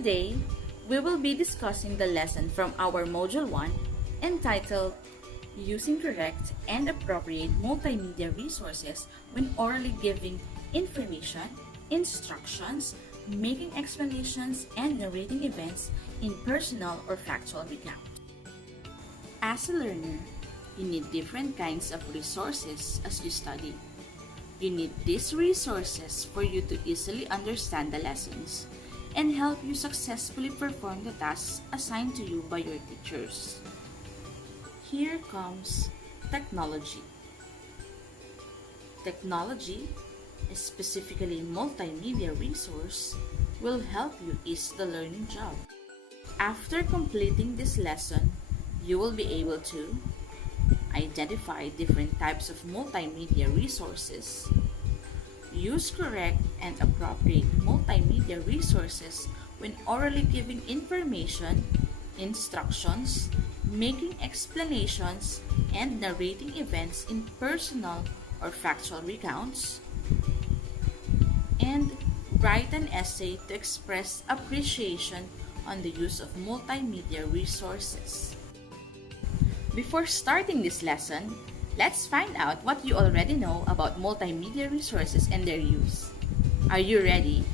Today, we will be discussing the lesson from our Module 1 entitled Using Correct and Appropriate Multimedia Resources when Orally Giving Information, Instructions, Making Explanations, and Narrating Events in Personal or Factual Recounts. As a learner, you need different kinds of resources as you study. You need these resources for you to easily understand the lessons and help you successfully perform the tasks assigned to you by your teachers. Here comes technology. Technology, specifically multimedia resource, will help you ease the learning job. After completing this lesson, you will be able to identify different types of multimedia resources, use correct and appropriate multimedia resources when orally giving information, instructions, making explanations, and narrating events in personal or factual recounts, and write an essay to express appreciation on the use of multimedia resources. Before starting this lesson, let's find out what you already know about multimedia resources and their use. Are you ready?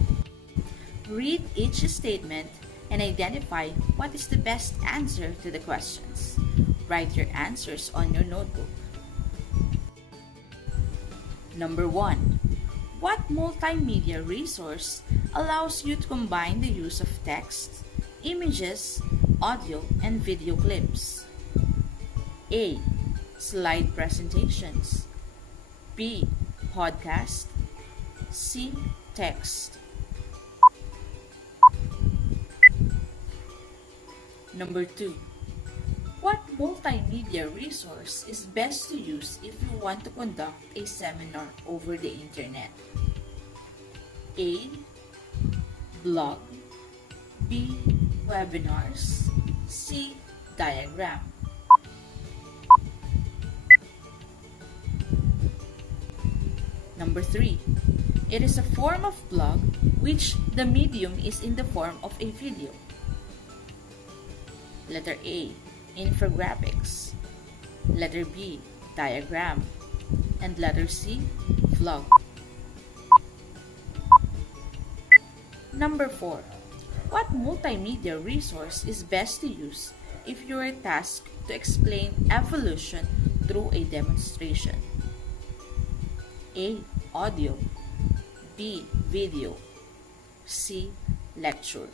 Read each statement and identify what is the best answer to the questions. Write your answers on your notebook. Number 1. What multimedia resource allows you to combine the use of text, images, audio, and video clips? A. Slide presentations. B. Podcast. C. Text. Number 2. What multimedia resource is best to use if you want to conduct a seminar over the internet? A. Blog. B. Webinars. C. Diagram. Number 3. It is a form of blog which the medium is in the form of a video. Letter A. Infographics. Letter B. Diagram. And letter C. Vlog. Number 4. What multimedia resource is best to use if you are tasked to explain evolution through a demonstration? A. Audio. B. Video. C. Lecture.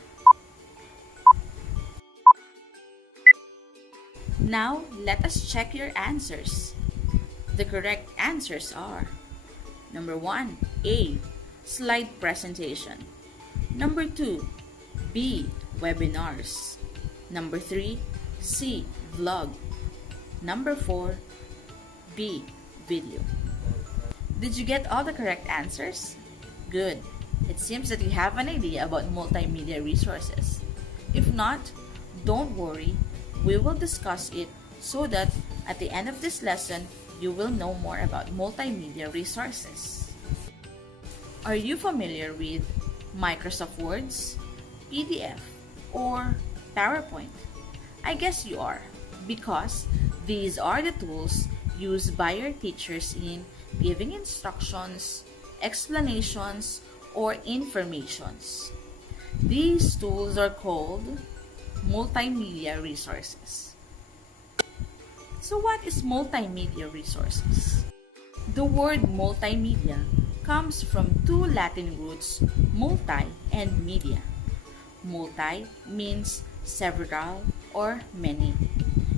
Now, let us check your answers. The correct answers are: Number 1. A. Slide presentation. Number 2. B. Webinars. Number 3. C. Vlog. Number 4. B. Video. Did you get all the correct answers? Good. It seems that you have an idea about multimedia resources. If not, don't worry. We will discuss it so that at the end of this lesson, you will know more about multimedia resources. Are you familiar with Microsoft Words, PDF, or PowerPoint? I guess you are, because these are the tools used by your teachers in giving instructions, explanations, or informations. These tools are called multimedia resources. So what is multimedia resources? The word multimedia comes from two Latin roots, multi and media. Multi means several or many,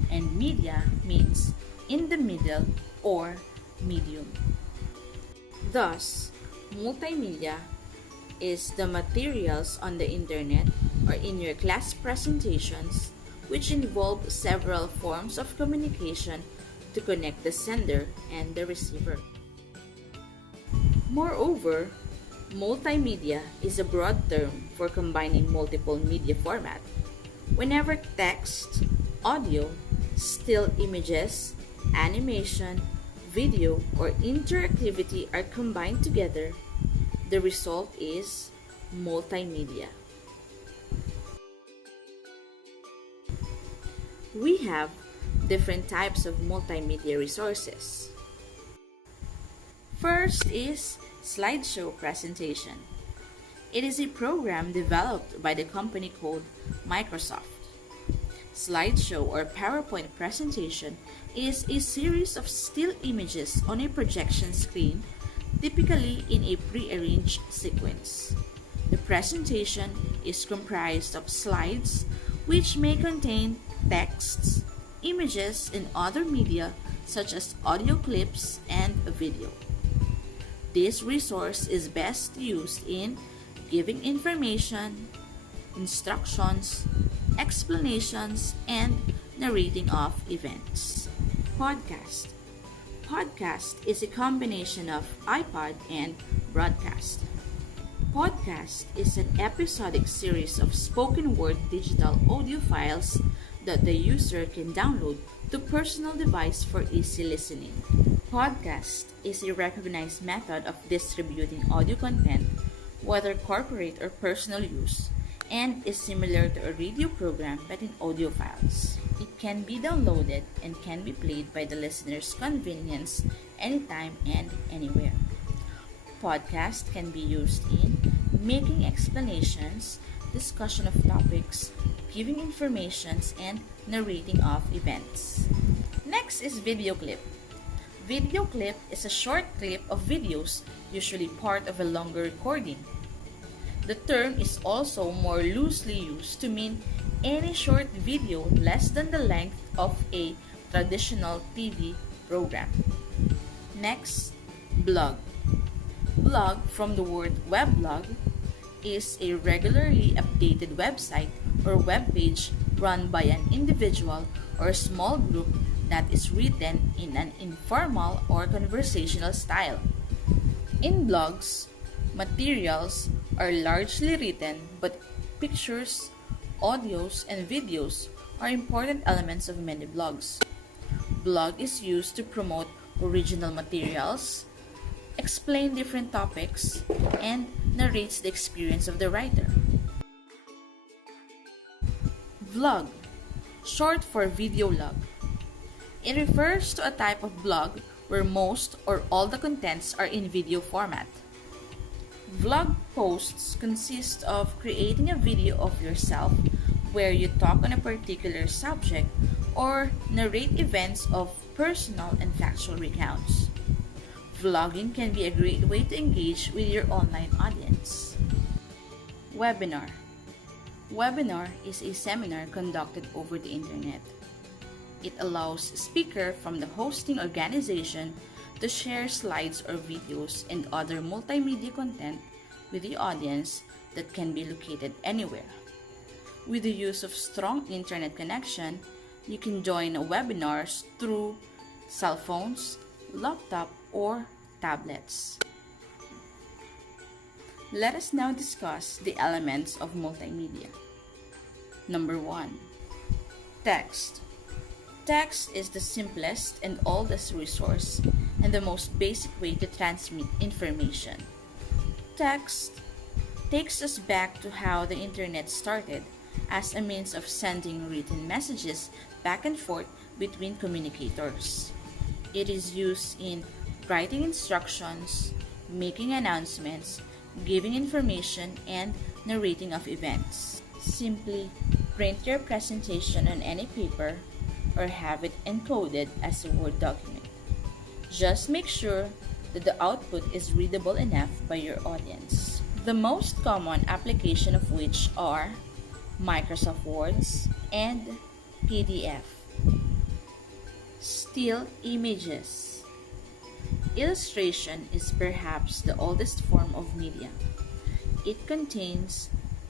and media means in the middle or medium. Thus, multimedia is the materials on the internet or in your class presentations which involve several forms of communication to connect the sender and the receiver. Moreover, multimedia is a broad term for combining multiple media formats. Whenever text, audio, still images, animation, video, or interactivity are combined together, the result is multimedia. We have different types of multimedia resources. First is slideshow presentation. It is a program developed by the company called Microsoft. Slideshow or PowerPoint presentation is a series of still images on a projection screen, typically in a pre-arranged sequence. The presentation is comprised of slides which may contain texts, images, and other media such as audio clips and video. This resource is best used in giving information, instructions, explanations, and narrating of events. Podcast. Podcast is a combination of iPod and broadcast. Podcast is an episodic series of spoken word digital audio files that the user can download to personal device for easy listening. Podcast is a recognized method of distributing audio content, whether corporate or personal use, and is similar to a radio program but in audio files. It can be downloaded and can be played by the listener's convenience anytime and anywhere. Podcast can be used in making explanations, discussion of topics, giving informations, and narrating of events. Next is video clip. Video clip is a short clip of videos, usually part of a longer recording. The term is also more loosely used to mean any short video less than the length of a traditional TV program. Next, blog. Blog, from the word weblog, is a regularly updated website or web page run by an individual or small group that is written in an informal or conversational style. In blogs, materials are largely written, but pictures, audios, and videos are important elements of many blogs. Blog is used to promote original materials, explain different topics, and narrates the experience of the writer. Vlog, short for video log. It refers to a type of blog where most or all the contents are in video format. Vlog posts consist of creating a video of yourself where you talk on a particular subject or narrate events of personal and factual recounts. Vlogging can be a great way to engage with your online audience. Webinar. Webinar is a seminar conducted over the internet. It allows a speaker from the hosting organization to share slides or videos and other multimedia content with the audience that can be located anywhere. With the use of strong internet connection, you can join webinars through cell phones, laptop, or tablets. Let us now discuss the elements of multimedia. Number 1. Text. Text is the simplest and oldest resource and the most basic way to transmit information. Text takes us back to how the internet started as a means of sending written messages back and forth between communicators. It is used in writing instructions, making announcements, giving information, and narrating of events. Simply print your presentation on any paper or have it encoded as a Word document. Just make sure that the output is readable enough by your audience. The most common application of which are Microsoft Words and PDF. Still images. Illustration is perhaps the oldest form of media. It contains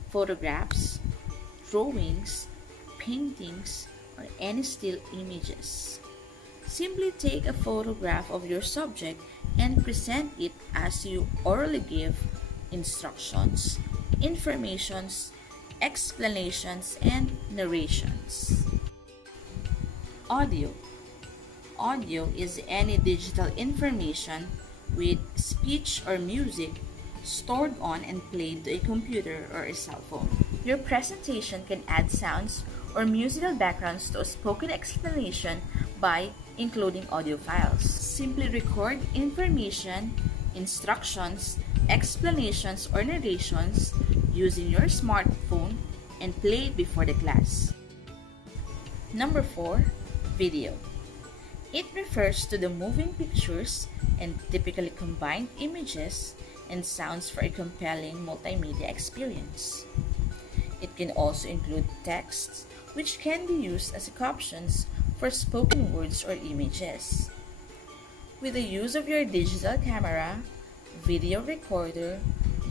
photographs, drawings, paintings, or any still images. Simply take a photograph of your subject and present it as you orally give instructions, informations, explanations, and narrations. Audio. Audio is any digital information with speech or music stored on and played to a computer or a cell phone. Your presentation can add sounds or musical backgrounds to a spoken explanation by including audio files. Simply record information, instructions, explanations, or narrations using your smartphone and play it before the class. Number 4. Video. It refers to the moving pictures and typically combined images and sounds for a compelling multimedia experience. It can also include text, which can be used as captions for spoken words or images. With the use of your digital camera, video recorder,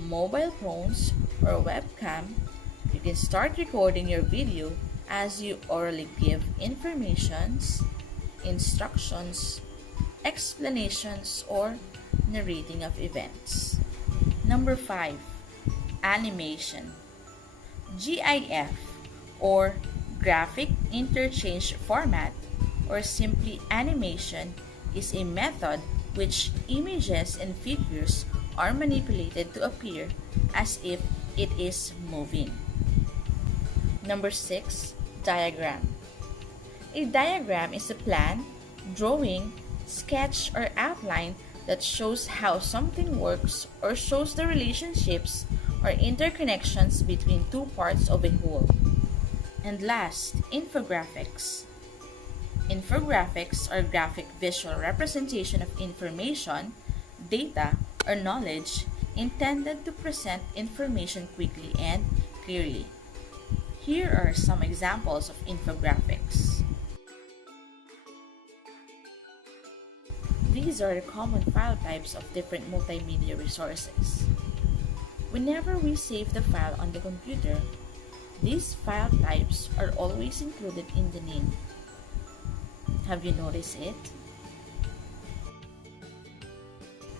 mobile phones, or webcam, you can start recording your video as you orally give informations, instructions, explanations, or narrating of events. Number 5. Animation. GIF, or Graphic Interchange Format, or simply animation, is a method which images and figures are manipulated to appear as if it is moving. Number 6. Diagram. A diagram is a plan, drawing, sketch, or outline that shows how something works or shows the relationships or interconnections between two parts of a whole. And last, infographics. Infographics are graphic visual representation of information, data, or knowledge intended to present information quickly and clearly. Here are some examples of infographics. These are the common file types of different multimedia resources. Whenever we save the file on the computer, these file types are always included in the name. Have you noticed it?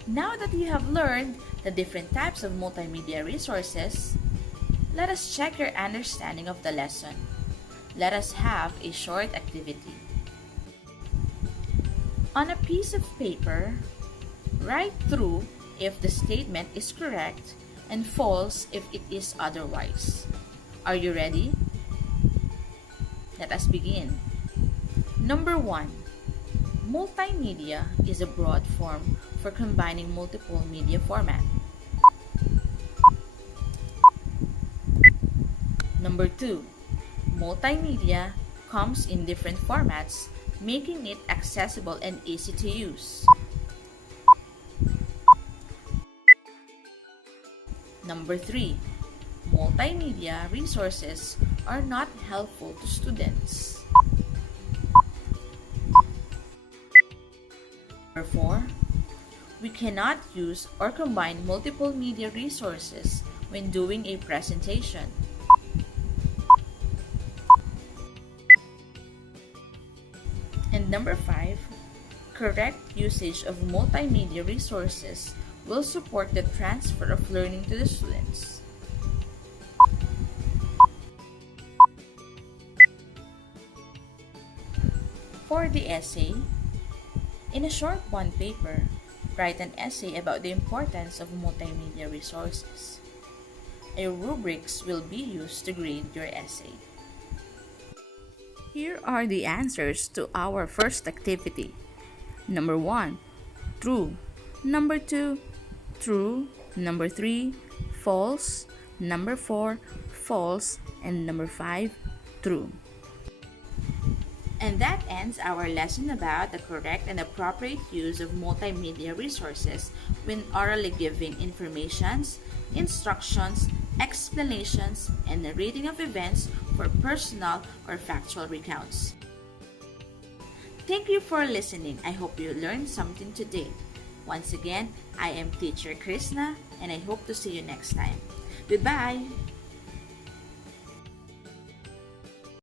Now that you have learned the different types of multimedia resources, let us check your understanding of the lesson. Let us have a short activity. On a piece of paper, write true if the statement is correct and false if it is otherwise. Are you ready? Let us begin. Number 1. Multimedia is a broad form for combining multiple media formats. Number 2. Multimedia comes in different formats, making it accessible and easy to use. Number 3. Multimedia resources are not helpful to students. Number 4. We cannot use or combine multiple media resources when doing a presentation. And number 5, correct usage of multimedia resources will support the transfer of learning to the students. For the essay, in a short bond paper, write an essay about the importance of multimedia resources. A rubrics will be used to grade your essay. Here are the answers to our first activity. Number 1, true. Number 2, true. Number 3, false. Number 4, false. And number 5, true. And that ends our lesson about the correct and appropriate use of multimedia resources when orally giving informations, instructions, explanations, and narrating of events for personal or factual recounts. Thank you for listening. I hope you learned something today. Once again, I am Teacher Krishna, and I hope to see you next time. Goodbye!